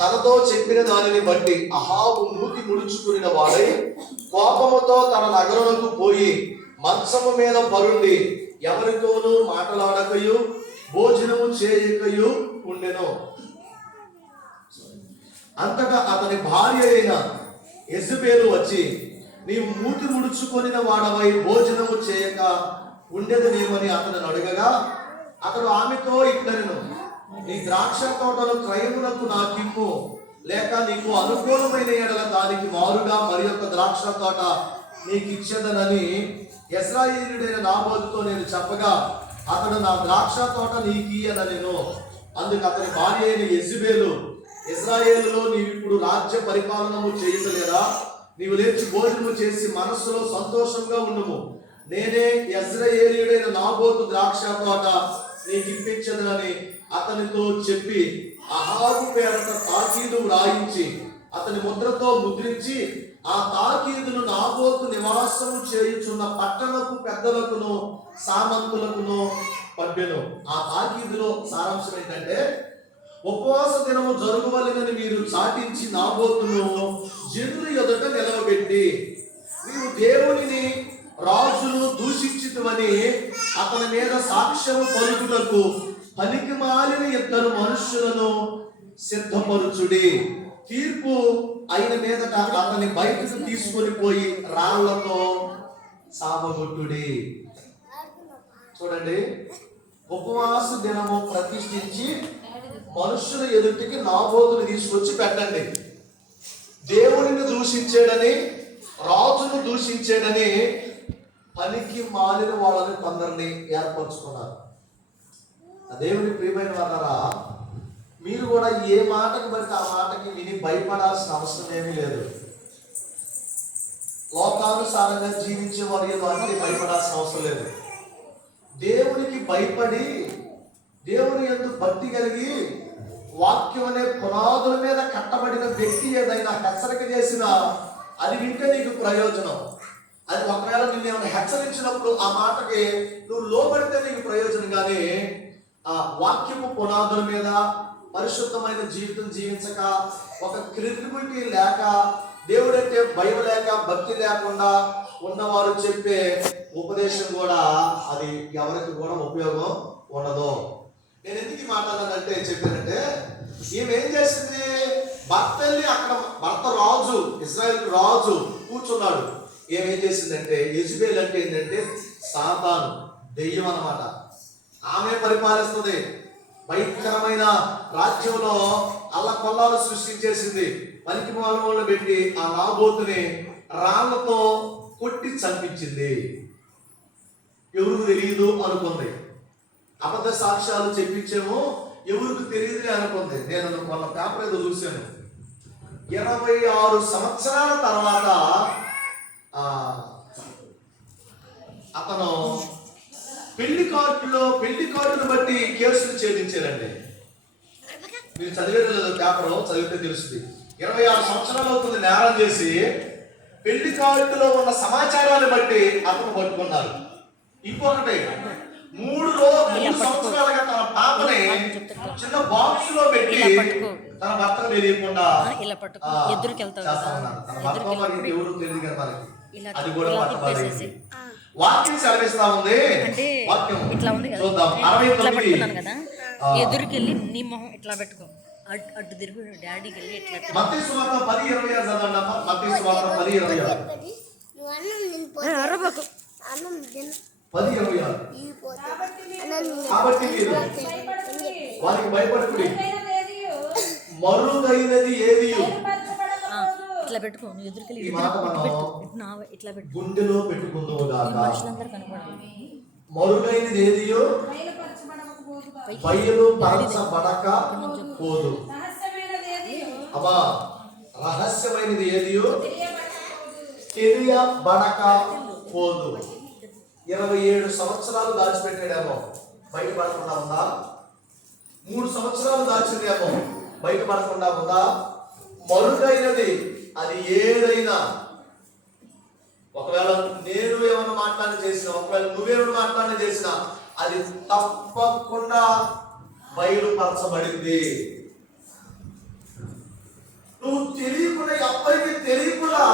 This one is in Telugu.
తనతో చెప్పిన దానిని బట్టి అహాబు మూతి ముడుచుకుని వాడై కోపముతో తన నగరులకు పోయి మంచము మీద పరుండి ఎవరితోనూ మాట్లాడకయు భోజనము చేయకయు ఉండెను. అంతటా అతని భార్య అయిన యెజబెలు వచ్చి, నీవు మూతి ముడుచుకొనిన వాడవై భోజనము చేయక ఉండేదనేమని అతను అడగగా, అతడు ఆమెతో ఇట్లనెను, నీ ద్రాక్ష తోటను క్రయమునకు నాకిమ్ము, లేక నీకు అనుకూలమైన ఎడల దానికి మారుగా మరి యొక్క ద్రాక్ష తోట నీకు ఇచ్చేదనని యెజ్రెయేలీయుడైన నాబోతుతో నేను చెప్పగా, అతడు నా ద్రాక్ష తోట నీకియ్యనెను. అందుకు అతని భార్య అయిన యెజబెలు, ఇశ్రాయేలులో నీవిప్పుడు రాజ్య పరిపాలనము చేయలేదా? నీవు లేచి భోజనము చేసి మనస్సులో సంతోషంగా ఉండుము. నేనే యెజ్రెయేలీయుడైన నాబోతు ద్రాక్ష తోట నీకు ఇప్పించదనని అతనితో చెప్పి అహాబు పేరట తాకీదు వ్రాయించి అతని ముద్రతో ముద్రించి ఆ తాకీదును నాబోతు నివాసము చేయుచున్న పట్టణపు పెద్దలకును సామంతులకును పంపెను. ఆ తాకీదులో సారాంశం ఏంటంటే, ఉపవాస దినము జరుగువలెనని మీరు చాటించి నాబోతును జనుల ఎదుట నిలవబెట్టి నీవు దేవునిని రాజును దూషించితివని అతని మీద సాక్ష్యము పలుకుటకు పనికి మాలిన ఇద్దరు మనుష్యులను సిద్ధపరుచుడి. తీర్పు అయిన మీదట అతని బయటకు తీసుకొని పోయి రాళ్లతో సావగొట్టుడి. చూడండి, ఉపవాస దినము ప్రతిష్ఠించి మనుషుల ఎదుటికి నాబోతుని తీసుకొచ్చి పెట్టండి. దేవుడిని దూషించాడని, రాజును దూషించాడని పనికి మాలిన వాళ్ళని కొందరిని ఏర్పరచుకున్నారు. దేవుని ప్రియమైన వారా, మీరు కూడా ఏ మాటకు బట్టి ఆ మాటకి విని భయపడాల్సిన అవసరం ఏమీ లేదు. లోకానుసారంగా జీవించే వారు ఏదో అంటే భయపడాల్సిన అవసరం లేదు. దేవునికి భయపడి దేవుని యందు భక్తి కలిగి వాక్యం అనే పునాదుల మీద కట్టబడిన వ్యక్తి ఏదైనా హెచ్చరిక చేసినా అది వింటే నీకు ప్రయోజనం. అది ఒకవేళ నిన్ను ఏమైనా హెచ్చరించినప్పుడు ఆ మాటకి నువ్వు లోబడితే నీకు ప్రయోజనం. కానీ ఆ వాక్యము పునాదుల మీద పరిశుద్ధమైన జీవితం జీవించక, ఒక క్రెడిబిలిటీ లేక, దేవుడంటే భయం లేక, భక్తి లేకుండా ఉన్నవారు చెప్పే ఉపదేశం కూడా అది ఎవరికి కూడా ఉపయోగం ఉండదు. నేను ఎందుకు మాట్లాడానంటే చెప్పానంటే, ఈమె ఏం చేసింది, భర్త వెళ్ళి అక్కడ భర్త రాజు, ఇశ్రాయేలు రాజు కూర్చున్నాడు. ఏమేం చేసిందంటే, యెజబెల్ అంటే ఏంటంటే సాతాను, దెయ్యం అన్నమాట. ఆమె పరిపాలిస్తుంది. భయంకరమైన రాజ్యంలో అల్లకొల్లాలు సృష్టించేసింది. పనికి మాలను పెట్టి ఆ నాబోతుని రాళ్లతో కొట్టి చంపించింది. ఎవరికి తెలియదు అనుకుంది. అబద్ధ సాక్ష్యాలు చెప్పించేమో ఎవరికి తెలియదులే అనుకుంది. నేను మొన్న పేపర్ ఏదో చూశాను. 26 సంవత్సరాల తర్వాత అతను పెళ్లి కార్డును బట్టి కేసులు ఛేదించారండి. మీరు చదివేది లేదు, పేపర్ చదివితే తెలుస్తుంది. 26 సంవత్సరాలు అవుతుంది నేరం చేసి, పెళ్లి కార్డులో ఉన్న సమాచారాన్ని బట్టి అతను పట్టుకున్నారు. ఇంకొకటి 3 సంవత్సరాలుగా తన పాపని చిన్న బాక్స్ లో పెట్టి తన భర్తను తెలియకుండా తన భర్త మరి ఎవరు తెలియదు కదా మనకి, అది కూడా పట్టబడింది. వాక్యం సెలవిస్తా ఉంది. వాక్యం ఇట్లా ఉంది కదా, చూద్దాం. ఇట్లా పట్టుకున్నాను కదా, ఎదురుకెళ్ళి నీ మొహం ఇట్లా పెట్టుకో, అడ్డు తిరుగు, డాడీకి వెళ్ళి ఇట్లా. మత్తయి సువార్త 10:26 చదవండి. మత్తయి సువార్త 10:26. 10:26. కాబట్టి మీరు వారికి భయపడకుడి, మరుగైనది ఏది ఇట్లా పెట్టుకో, నువ్వు ఎదురుకెళ్ళి ఈ మాట మనం ఇట్లా పెట్టు, గుండెలో పెట్టుకుందాము గాక. మనుషులందరూ కనపడాలి. మరుగైనది ఏదియో బయలు పరచబడక పోదు. అమ్మా, రహస్యమైనది ఏదియో తెలియబడక పోదు. 27 సంవత్సరాలు దాచిపెట్టాడేమో, బయటపడకుండా ఉందా? 3 సంవత్సరాలు దాచిందేమో, బయటపడకుండా ఉందా? మరుగైనది అది ఏదైనా, ఒకవేళ నేను ఏమైనా మాట్లాడి చేసినా, ఒకవేళ నువ్వేమైనా మాట్లాడి చేసినా అది తప్పకుండా బయలుపరచబడింది. తెలియకుండా ఎవ్వరికి తెలియకుండా